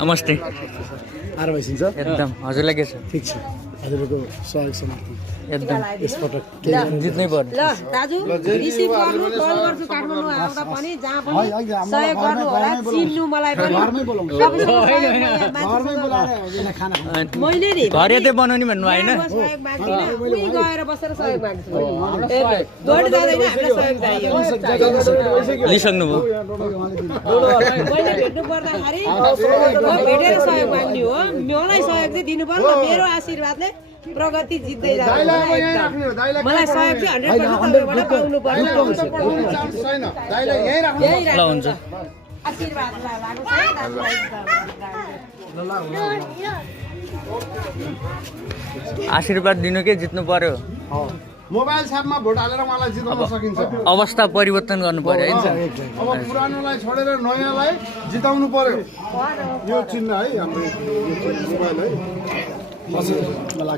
नमस्ते आएर भइसिन्छ एकदम हजुरलाई के छ ठिक छ हजुरको सहयोग समर्थन एकदम यसपटक जित्नै पर्यो ल दाजु रिसिभ गर्नु कल गर्छु काठमाडौँ आउँदा पनि जहाँ पनि सहयोग गर्नु होला चिन्नु मलाई पनि घरमै बोलाउनु घरमै बोलाएर खाना मैले नि घर यतै बनाउने भन्नु होइन म सहयोग माग्दिनँ उही गएर बसेर सहयोग माग्छु गएर जाँदैन हामीलाई सहयोग चाहियो लिइसक्नुभयो मैले भेट्नु पर्दाखेरि म भेटेर सहयोग माग्ने हो मलाई सहयोग चाहिँ दिनु पर्यो मेरो आशीर्वादले प्रगति जित्दै जान्छ मलाई सहयोग चाहिँ 100% तपाईँबाट पाउनु पर्छ ल हुन्छ आशीर्वाद लागु छ आशीर्वाद दिनु के जित्नु पर्यो मोबाइल छापमा भोट हालेर उहाँलाई जिताउन सकिन्छ अवस्था परिवर्तन गर्नु पर्यो है अब पुरानोलाई छोडेर नयाँलाई जिताउनु पर्यो यो चिन्ह है हाम्रो मोबाइल है